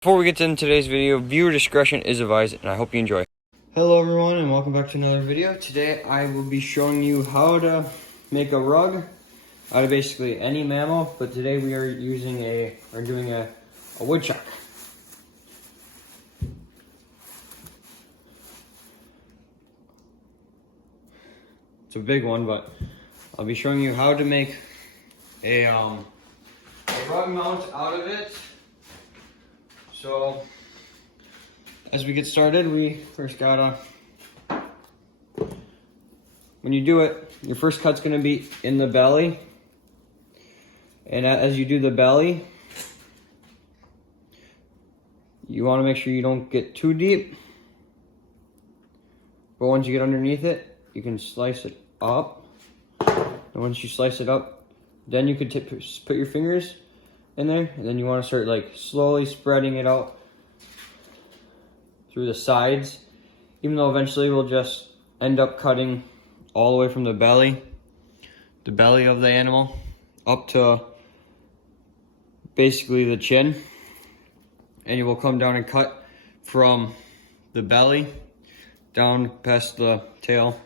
Before we get to today's video, viewer discretion is advised, and I hope you enjoy. Hello everyone, and welcome back to another video. Today I will be showing you how to make a rug out of basically any mammal, but today we are doing a woodchuck. It's a big one, but I'll be showing you how to make a rug mount out of it. So, as we get started, we first gotta, when you do it, your first cut's gonna be in the belly. And as you do the belly, you wanna make sure you don't get too deep. But once you get underneath it, you can slice it up. And once you slice it up, then you could put your fingers in there, and then you want to start like slowly spreading it out through the sides, even though eventually we'll just end up cutting all the way from the belly of the animal up to basically the chin, and you will come down and cut from the belly down past the tail.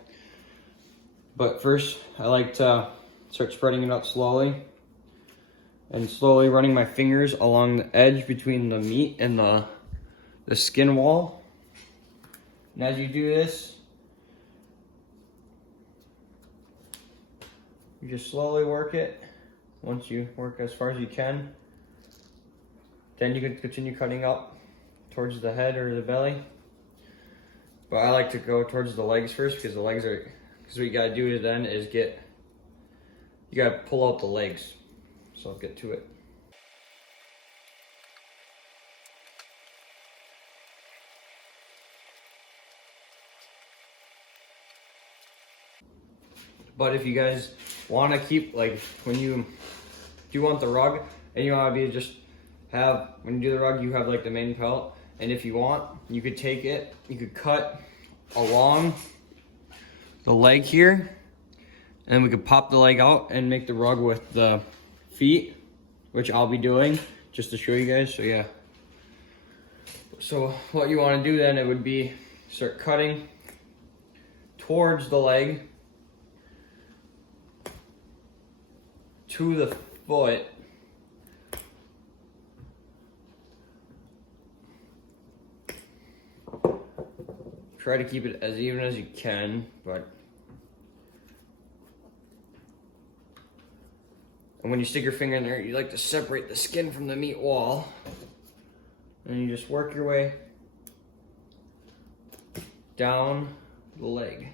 But first I like to start spreading it out slowly and slowly running my fingers along the edge between the meat and the skin wall. And as you do this, you just slowly work it. Once you work as far as you can, then you can continue cutting up towards the head or the belly. But I like to go towards the legs first, because the legs are, because what you gotta do then is you gotta pull out the legs. So I'll get to it. But if you guys want to keep, like, when you do want the rug, and you want to when you do the rug, you have like the main pelt, and if you want, you could take it, you could cut along the leg here, and we could pop the leg out and make the rug with the feet, which I'll be doing just to show you guys. So yeah, so what you want to do then, it would be start cutting towards the leg to the foot, try to keep it as even as you can, and when you stick your finger in there, you like to separate the skin from the meat wall. And you just work your way down the leg.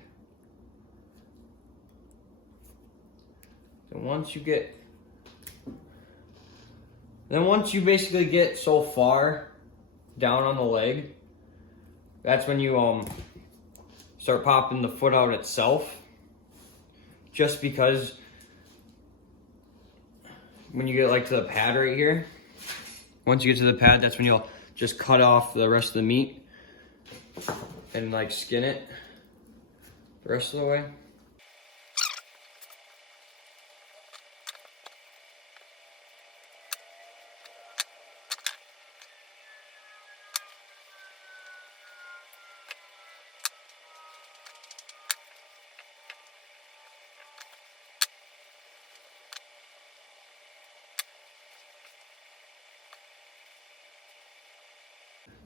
And once you basically get so far down on the leg, that's when you start popping the foot out itself. Just because when you get like to the pad right here, once you get to the pad, that's when you'll just cut off the rest of the meat and like skin it the rest of the way.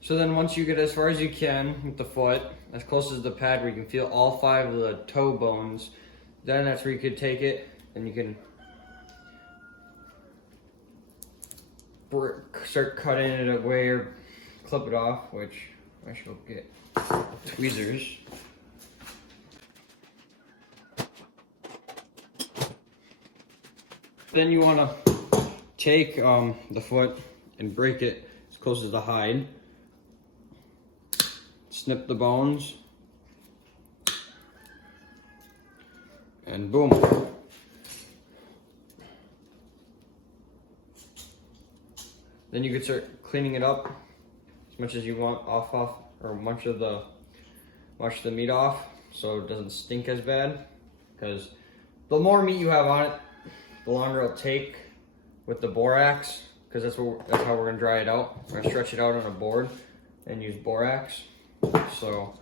So then once you get as far as you can with the foot, as close as the pad where you can feel all 5 of the toe bones, then that's where you could take it and you can start cutting it away or clip it off, which I should go get tweezers. Then you want to take the foot and break it as close as the hide. Snip the bones, and boom. Then you could start cleaning it up as much as you want or much of the meat off, so it doesn't stink as bad. Because the more meat you have on it, the longer it'll take with the borax, because that's how we're gonna dry it out. We're gonna stretch it out on a board and use borax. So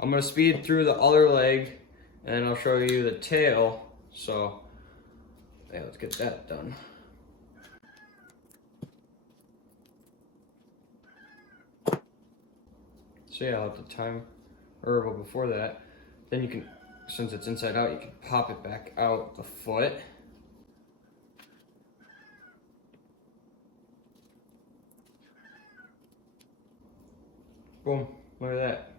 I'm gonna speed through the other leg and I'll show you the tail. So yeah, let's get that done. So yeah, I'll have the time, or well, before that, then you can, since it's inside out, you can pop it back out the foot. Boom, look at that.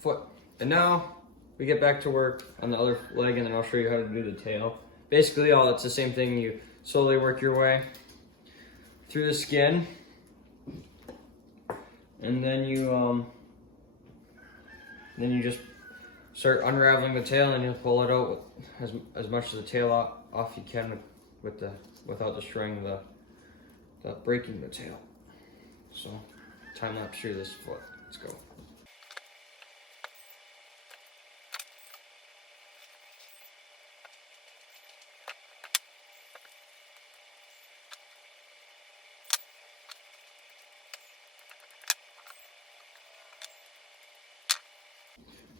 Foot. And now we get back to work on the other leg, and then I'll show you how to do the tail. Basically, it's the same thing. You slowly work your way through the skin, and then you just start unraveling the tail, and you'll pull it out with as much of the tail off you can without destroying the breaking the tail. So time lapse through this foot. Let's go.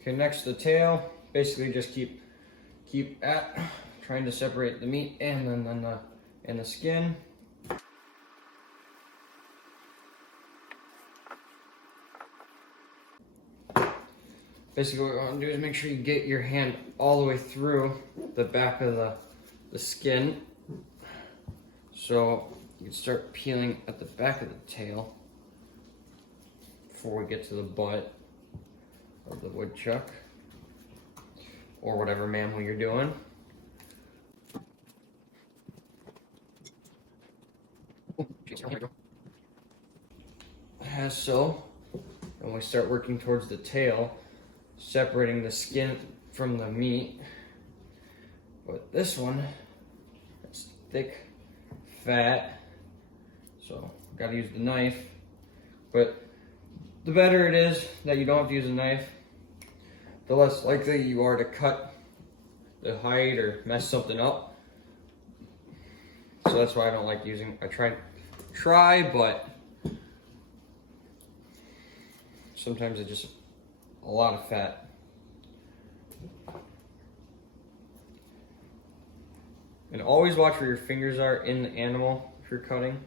Okay, next the tail. Basically just keep at trying to separate the meat and then the skin. Basically what you want to do is make sure you get your hand all the way through the back of the skin. So you can start peeling at the back of the tail before we get to the butt of the woodchuck, or whatever mammal you're doing. As so, and we start working towards the tail, separating the skin from the meat. But this one, it's thick, fat, so gotta use the knife. But the better it is that you don't have to use a knife, the less likely you are to cut the hide or mess something up. So that's why I don't like using, I try, but sometimes it's just a lot of fat. And always watch where your fingers are in the animal if you're cutting,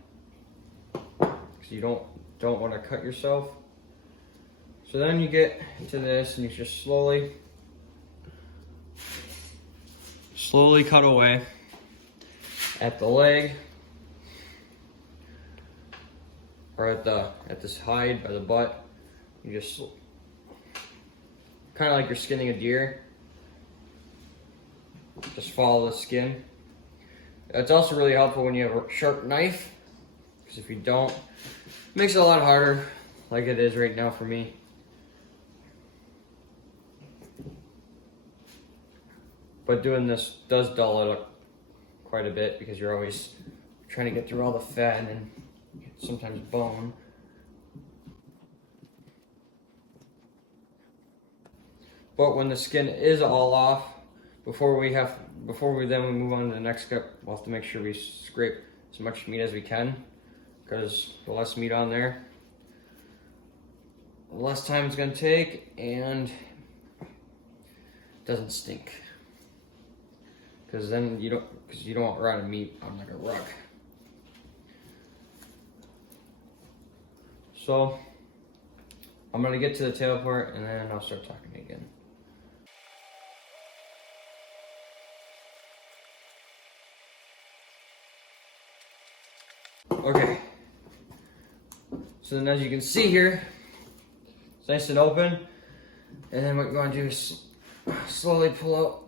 because you don't want to cut yourself. So then you get to this and you just slowly cut away at the leg, or at this hide by the butt. You just kind of like you're skinning a deer. Just follow the skin. It's also really helpful when you have a sharp knife, because if you don't, it makes it a lot harder, like it is right now for me. But doing this does dull it up quite a bit, because you're always trying to get through all the fat and sometimes bone. But when the skin is all off, before we then move on to the next step, we'll have to make sure we scrape as much meat as we can, because the less meat on there, the less time it's gonna take, and it doesn't stink. Because then you don't want rotted meat on like a rug. So I'm gonna get to the tail part, and then I'll start talking again. Okay. So then, as you can see here, it's nice and open. And then what you want to do is slowly pull out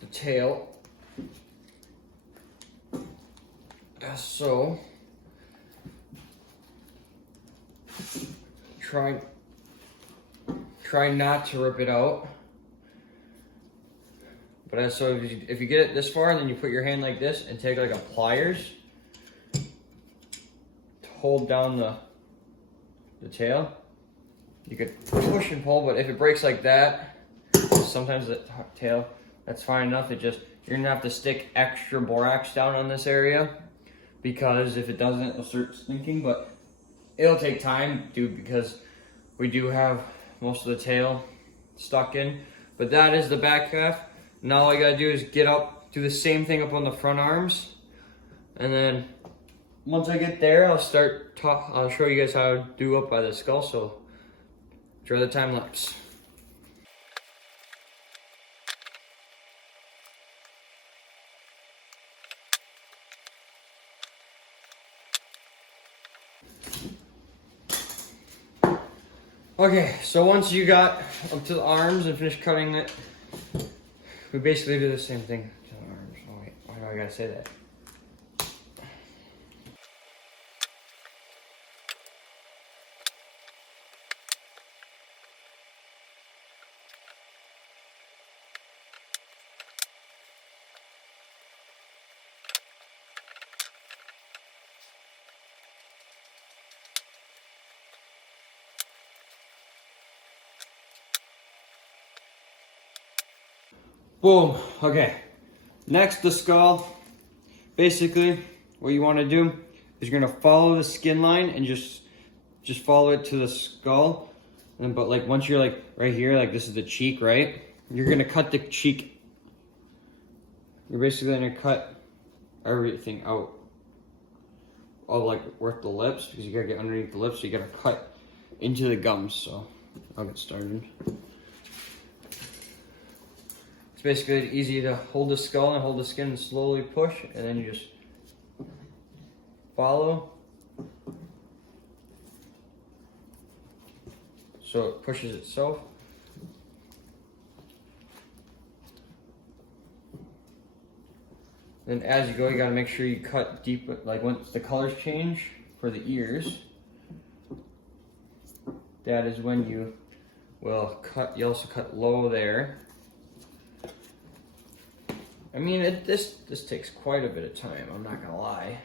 the tail, as so. Try not to rip it out, but as so, if you get it this far, and then you put your hand like this and take like a pliers to hold down the tail, you could push and pull, but if it breaks like that, sometimes the tail, that's fine enough. You're gonna have to stick extra borax down on this area, because if it doesn't, it'll start stinking, but it'll take time, dude, because we do have most of the tail stuck in. But that is the back half. Now all I gotta do is get up, do the same thing up on the front arms, and then once I get there, I'll show you guys how to do up by the skull. So enjoy the time lapse. Okay, so once you got up to the arms and finished cutting it, we basically do the same thing to the arms. Oh wait, why do I gotta say that? Boom. Okay. Next, the skull. Basically, what you want to do is you're gonna follow the skin line and just follow it to the skull. And but like once you're like right here, like this is the cheek, right? You're gonna cut the cheek. You're basically gonna cut everything out of like worth the lips, because you gotta get underneath the lips. So you gotta cut into the gums. So I'll get started. It's basically easy to hold the skull and hold the skin and slowly push, and then you just follow. So it pushes itself. Then as you go, you gotta make sure you cut deep, like once the colors change for the ears, that is when you will cut, you also cut low there. I mean, this takes quite a bit of time, I'm not gonna lie.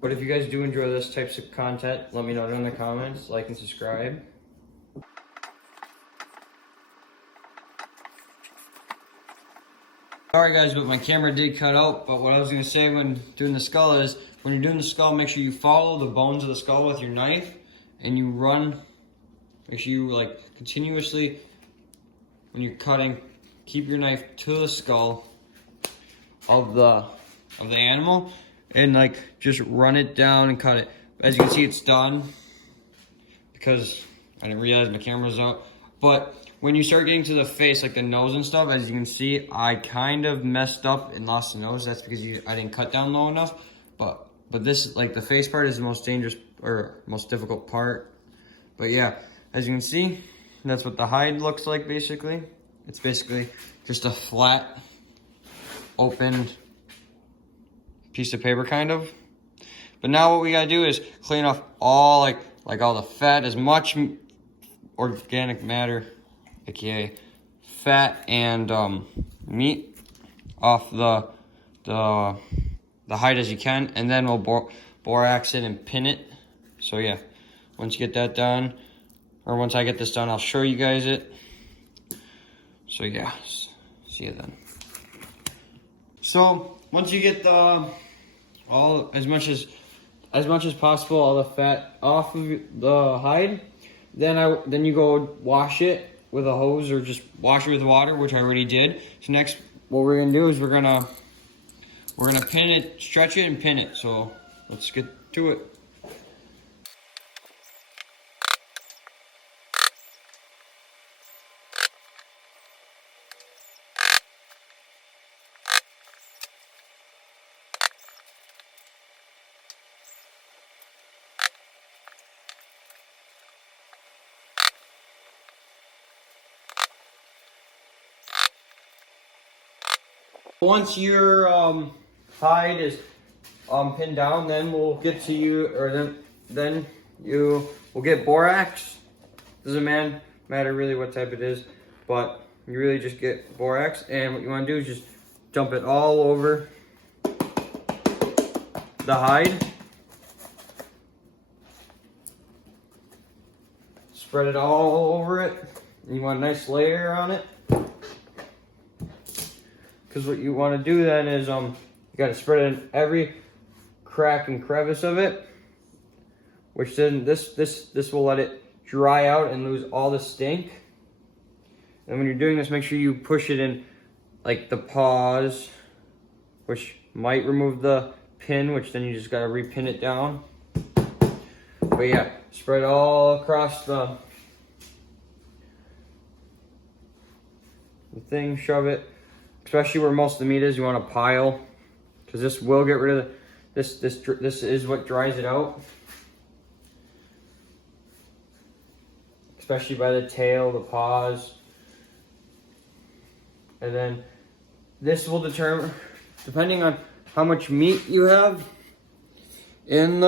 But if you guys do enjoy this types of content, let me know in the comments, like and subscribe. Alright guys, but my camera did cut out, but what I was gonna say when doing the skull is, when you're doing the skull, make sure you follow the bones of the skull with your knife, and you run, make sure you like continuously, when you're cutting, keep your knife to the skull of the animal, and like just run it down and cut it. As you can see, it's done because I didn't realize my camera was out. But when you start getting to the face, like the nose and stuff, as you can see, I kind of messed up and lost the nose. That's because I didn't cut down low enough. But this, like the face part, is the most dangerous or most difficult part. But yeah, as you can see, that's what the hide looks like basically. It's basically just a flat, open piece of paper kind of. But now what we gotta do is clean off all like all the fat, as much organic matter, aka fat and meat, off the hide as you can, and then we'll borax it and pin it. So yeah, once you get that done, or once I get this done, I'll show you guys it. So yeah, see you then. So once you get all as much as possible, all the fat off of the hide, then you go wash it with a hose, or just wash it with water, which I already did. So next, what we're gonna do is we're gonna pin it, stretch it, and pin it. So let's get to it. Once your hide is pinned down, then we'll get to you, or then you will get borax. Doesn't matter really what type it is, but you really just get borax, and what you want to do is just dump it all over the hide. spread it all over it. You want a nice layer on it. Because what you want to do then is you got to spread it in every crack and crevice of it, which then this will let it dry out and lose all the stink. And when you're doing this, make sure you push it in like the paws, which might remove the pin, which then you just got to repin it down. But yeah, spread all across the thing, shove it, especially where most of the meat is. You want a pile, because this will get rid of this is what dries it out, especially by the tail, the paws. And then this will determine, depending on how much meat you have in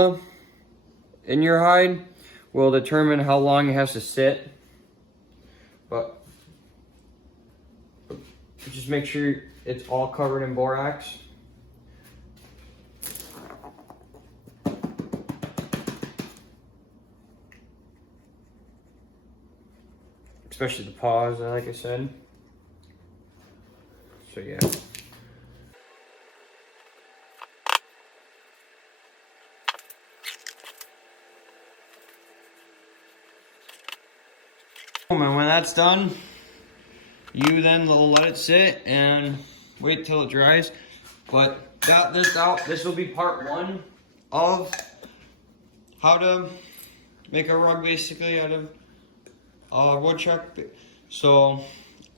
your hide, will determine how long it has to sit. But just make sure it's all covered in borax. Especially the paws, like I said. So yeah. And when that's done, you then will let it sit and wait till it dries. But got this out. This will be part 1 of how to make a rug basically out of woodchuck. So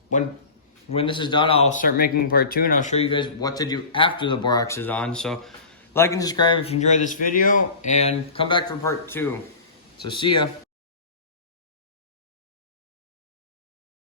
when this is done, I'll start making part 2 and I'll show you guys what to do after the borax is on. So like and subscribe if you enjoyed this video and come back for part 2. So see ya.